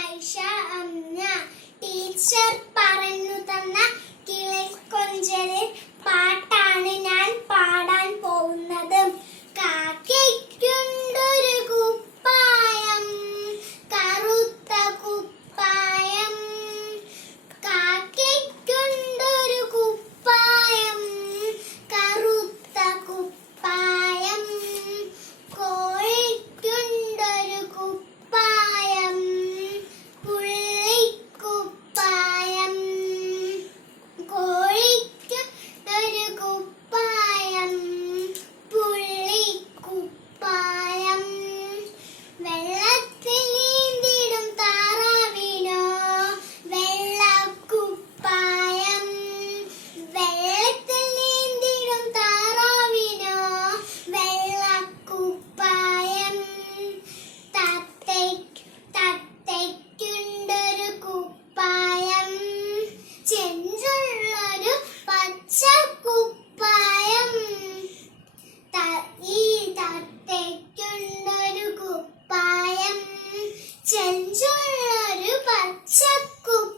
Ayisha Amna. Teacher പറഞ്ഞു തന്ന കിളിക്കൊഞ്ചലിൽ പാട്ടാണ് ഞാൻ പാടാൻ പോകുന്നത്. കാക്കയ്ക്കുണ്ടൊരു കുപ്പായം, കറുത്ത കുപ്പായം. കാക്കയ്ക്കുണ്ടൊരു കുപ്പായം, കറുത്ത കുപ്പായം. കോഴിക്കുണ്ടൊരു കുപ്പായം, പുള്ളിക്കുപ്പായം. കോഴിക്കൊരു കുപ്പായം, പുള്ളിക്കുപ്പായം. വെള്ളത്തിൽ നീന്തിടും താറാവിനോ വെള്ളക്കുപ്പായം. വെള്ളത്തിൽ നീന്തിടും താറാവിനോ വെള്ളക്കുപ്പായം. തത്തയ്ക്കുണ്ടൊരു കുപ്പായം, ചെഞ്ചുള്ളൊരു പച്ചക്കുപ്പായം. ഈ തത്തയ്ക്കുണ്ടൊരു കുപ്പായം, ചെഞ്ചുള്ളൊരു പച്ചക്കുപ്പായം.